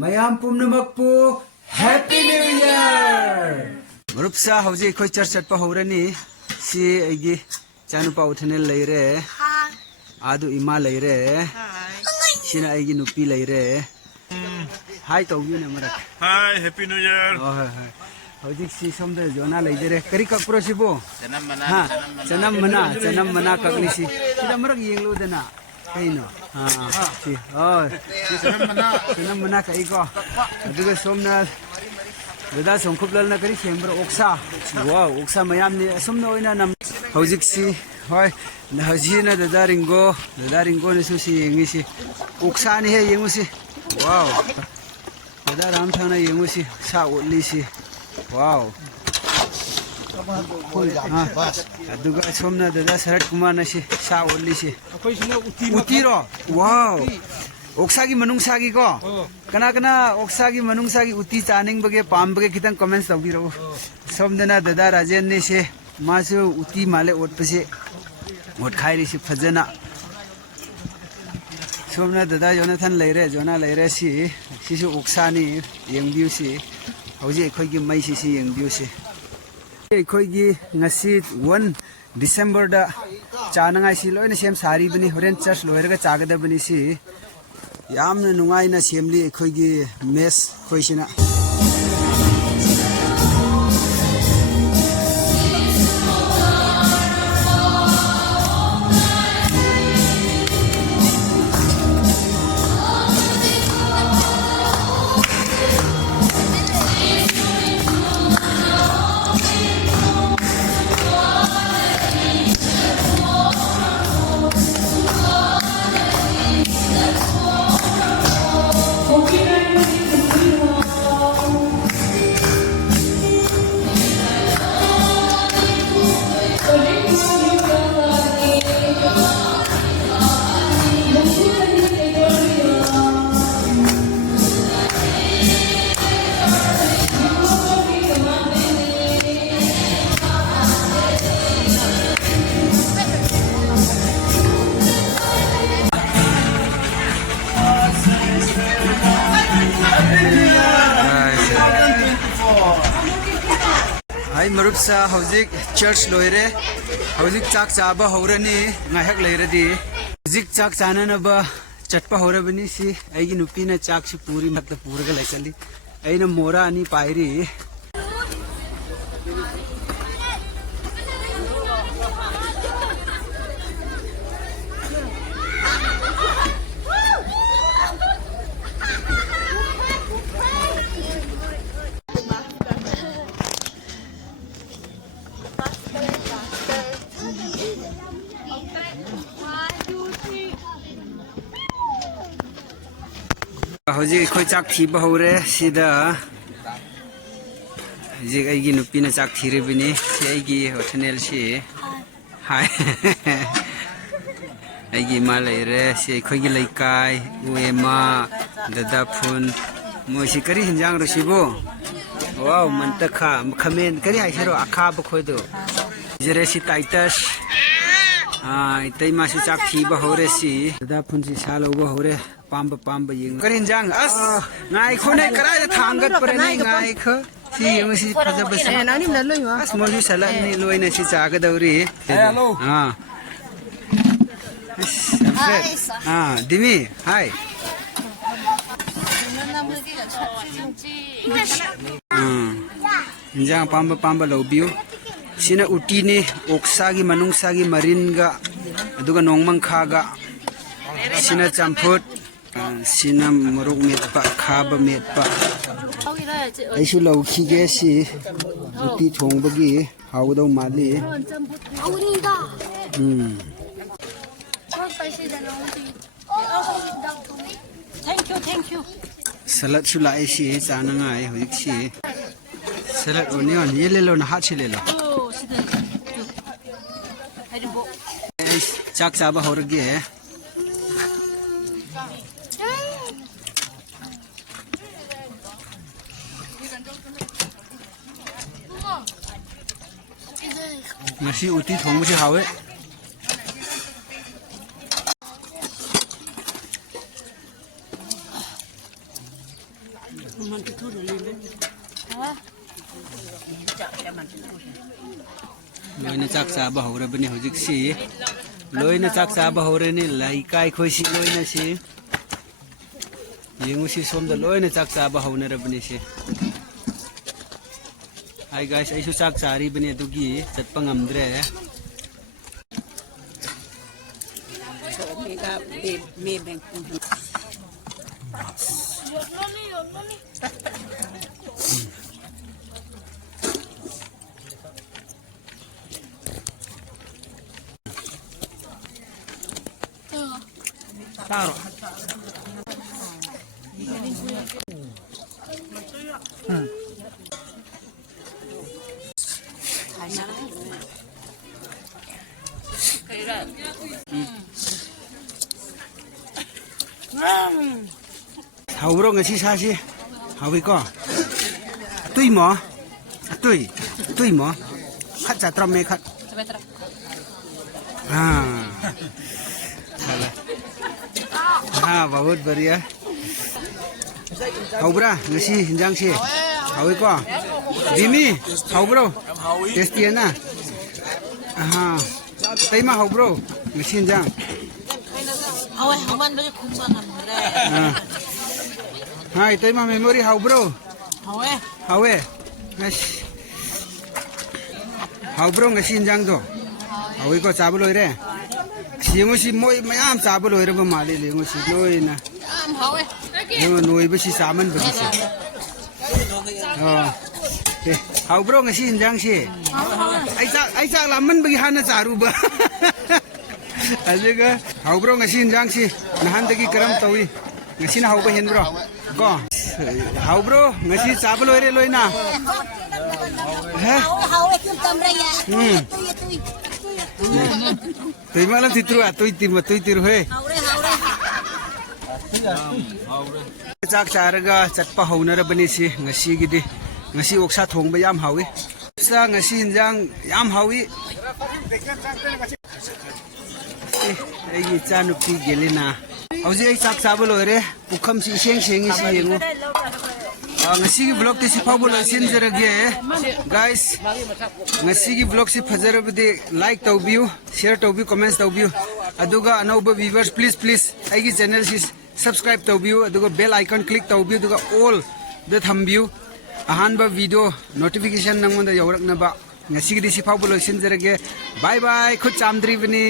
ꯃꯌꯥꯝ ꯄꯨꯝꯅꯃꯛꯄꯨ happy new year ꯃꯔꯨꯞꯁꯥ ꯍꯧꯖꯤꯛ ꯑꯩꯈꯣꯏ ꯆꯔꯆ ꯆꯠꯄ ꯍꯧꯔꯅꯤ ꯁꯤ ꯑꯩꯒꯤ ꯏꯆꯥꯅꯨꯄꯥ ꯎꯊꯅꯦꯜ ꯂꯩꯔꯦ ꯑꯗꯨ ꯏꯃꯥ ꯂꯩꯔꯦ ꯁꯤꯅ ꯑꯩꯒꯤ ꯅꯨꯄꯤ ꯂꯩꯔꯦ ꯍꯥꯏ ꯇꯧꯕꯤꯌꯨꯅꯦ ꯃꯔꯛ ꯍꯥꯏ ꯍꯦꯄꯤ ꯅ꯭ꯌꯨ ꯏꯌꯔ ꯍꯣꯏ ꯍꯣꯏ ꯍꯧꯖꯤꯛ ꯁꯤ ꯁꯣꯝꯗ ꯖꯣꯅꯥ ꯂꯩꯖꯔꯦ ꯀꯔꯤ ꯀꯛꯄ꯭ꯔꯣ ꯁꯤꯕꯨ ꯆꯅꯝ ꯃꯅꯥ ꯀꯛꯂꯤ ꯁꯤꯗ ꯃꯔꯛ ꯌꯦꯡꯂꯨꯗꯅ ꯀꯩꯅꯣ ꯁꯤ ꯍꯣꯏ ꯆꯅꯝ ꯃꯅꯥ ꯀꯛꯏꯀꯣ ꯑꯗꯨꯒ ꯁꯣꯝꯅ ꯗꯗꯥ ꯁꯣꯡꯈꯨꯞꯂꯜꯅ ꯀꯔꯤ ꯁꯦꯝꯕ꯭ꯔꯣ ꯑꯣꯛꯁꯥ ꯋꯥꯎ ꯑꯣꯛꯁꯥ ꯃꯌꯥꯝꯅꯤ ꯑꯁꯨꯝꯅ ꯑꯣꯏꯅ ꯍꯧꯖꯤꯛꯁꯤ ꯍꯣꯏ ꯍꯧꯖꯤꯛꯅ ꯗꯗꯥ ꯔꯤꯡꯒꯣꯅꯁꯨ ꯁꯤ ꯌꯦꯡꯉꯤꯁꯤ ꯑꯣꯛꯁꯥꯅꯤ ꯍꯦ ꯌꯦꯡꯉꯨꯁꯤ ꯋꯥꯎ ꯗꯗꯥ ꯔꯥꯝꯊꯪꯅ ꯌꯦꯡꯉꯨꯁꯤ ꯁꯥ ꯑꯣꯠꯂꯤꯁꯤ ꯋꯥꯎ ꯑꯗꯨꯒ ꯁꯣꯝꯅ ꯗꯗꯥ ꯁꯔꯠ ꯀꯨꯃꯥꯔꯅ ꯁꯤ ꯁꯥ ꯑꯣꯠꯂꯤꯁꯤ ꯎꯇꯤꯔꯣ ꯋꯥꯎ ꯑꯣꯛꯁꯥꯒꯤ ꯃꯅꯨꯡꯁꯥꯒꯤꯀꯣ ꯀꯅꯥ ꯑꯣꯛꯁꯥꯒꯤ ꯃꯅꯨꯡꯁꯥꯒꯤ ꯎꯇꯤ ꯆꯥꯅꯤꯡꯕꯒꯦ ꯄꯥꯝꯕꯒꯦ ꯈꯤꯇꯪ ꯀꯃꯦꯟꯠ ꯇꯧꯕꯤꯔꯛꯎ ꯁꯣꯝꯗꯅ ꯗꯗꯥ ꯔꯥꯖꯦꯟꯅꯤ ꯁꯤ 마수 우티 말레 옷부시 옷 카이리시 파제나 소음나 다다 요나탄 레이레 조나 레이레시 시수 옥사니 영비우시 hꯧ지 ꯑꯩꯈꯣꯏꯒꯤ ꯃꯩꯁꯤꯁꯤ ꯌꯦꯡꯕꯤꯌꯨꯁꯤ ꯑꯩꯈꯣꯏꯒꯤ ꯉꯁꯤ 1 ꯗꯤꯁꯦꯝꯕꯔꯗ ꯆꯥꯅꯉꯥꯏꯁꯤ ꯂꯣꯏꯅ ꯁꯦꯝ ꯁꯥꯔꯤꯕꯅꯤ ꯍꯣꯔꯦꯟ ꯆꯔꯆ ꯂꯣꯏꯔꯒ ꯆꯥꯒꯗꯕꯅꯤ ꯁꯤ ꯌꯥꯝꯅ ꯅꯨꯡꯉꯥꯏꯅ ꯁꯦꯝꯂꯤ ꯑꯩꯈꯣꯏꯒꯤ ꯃꯦꯁ ꯑꯩꯈꯣꯏꯁꯤꯅ Hai marupsa hauzik church loire hauzik chak chaba horani ngahak leiradi hauzik chak chanana ba chatpa horabani si aigi nupina chak si puri matlab puraga laisali aina mora ani pairi hauzik khoi chak thiba hore sida hauzik aigi nupina chak thiribini si aigi hotel si hai aigi ma leire si khoi gi laikai uema dada phun moi si kari hinjang ro sibo wow manta kha khamen kari haisero akha ba khoi do jere si titus itai ma si chak thiba hore si dada phun si salo ba hore pamba yeng karin jang as ngai khone karai da thangat parani ngai kho si yeng si phajabas nani na loi ma as moli sala ni loi na si chaga dauri hello dimi hi jang pamba lobiu sina uti ni oksa gi manungsa gi marin ga aduga nongmang kha ga sina champut sina moruk metpa khaba metpa aisu laukhige si uti thongbagi hawdau mali thank you salad su lai si chana ngai hoik si salad onion yelelo na ha chilelo chak chaba horge ngasi uti thongbu si hawe loina chak sa ba hore bani hojik si loina chak sa ba hore ni lai kai khoi si loina si yengu si som da loina chak sa ba hone ra bani si hi guys ai su chak sari bani adugi chatpa ngamdre Taro. Hầu ngasi sasi, hầu ko. Tui mo, tui mo. Khát chả tram me khát. बहुत बढ़िया हाउब्रा ngasi hinjang si hawi ko dimi haubro tasty है ना हाँ तई मा haubro ngasi hinjang hawe hawan beri kumang हाँ तई मा memory haubro hawe haubro ngasi hinjang do hawi ko चावल होय रे सिंगुसी मोय मयाम चाबल होय रे माले लेंगुसी लोइना hawe yung nuôi besi saman besi oh hau bro ngasi hinjang si ai chak laman bagi hana charu ba ajaga hau bro ngasi hinjang si nahan dagi karam tawi ngasi na hau ba hen bro ko hau bro ngasi chabal oi re loina hawe kim tamra ya tui malam titru atui tir he chak charaga chatpa haunara bani si ngasi gidi ngasi oksa thongba yam hawi sa ngasi hinjang yam hawi ai gi chanupi gelina auji ai chak chabal ore pukham si seng si yengu ngasi gi vlog ti si phawbol sin jarage guys ngasi gi vlog si fajarabdi like tawbiu share tawbiu comments tawbiu aduga anauba viewers please ai gi channel si subscribe tawbiu aduga bell icon click tawbiu aduga all the thambiu ahanba video notification nangmonda yawrakna ba ngasi gi si phawbol sin jarage bye bye khut chamdri bani